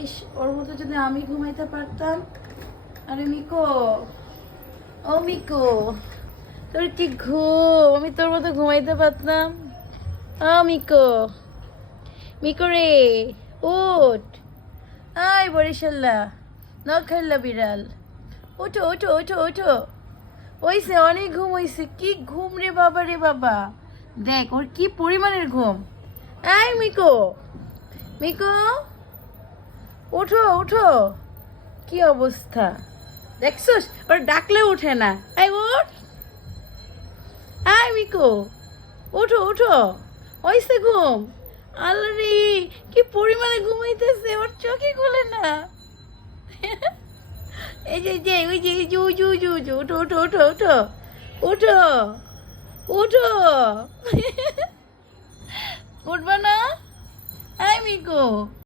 ইস, ওর মতো যদি আমি ঘুমাইতে পারতাম। আরে মিকো, ও মিকো, তোর কি ঘুম, আমি তোর মতো ঘুমাইতে পারতাম। ও মিকো, মিকো রে, উঠ। আয় বরিশাল্লা, নখাল্লা বিড়াল, ওঠো ওঠো ওঠো ওঠো। ওইসে অনেক ঘুম হইছে, কি ঘুম রে বাবা রে বাবা, দেখ ওর কি পরিমাণের ঘুম। আয় মিকো, মিকো ওঠো ওঠো, কি অবস্থা দেখছস, ওর ডাকলে ওঠে না। আয় ওঠ, আয় মিকো, ওঠো ওঠো, হইছে ঘুম। আল্লাহ রে, কি পরিমাণে ঘুমাইতেছে, ওর চোখই খুলে না। এই যে ওই যে জু জু জু জু, ওঠো ওঠো ওঠো ওঠো ওঠো ওঠো। উঠবা না? আয় মিকো।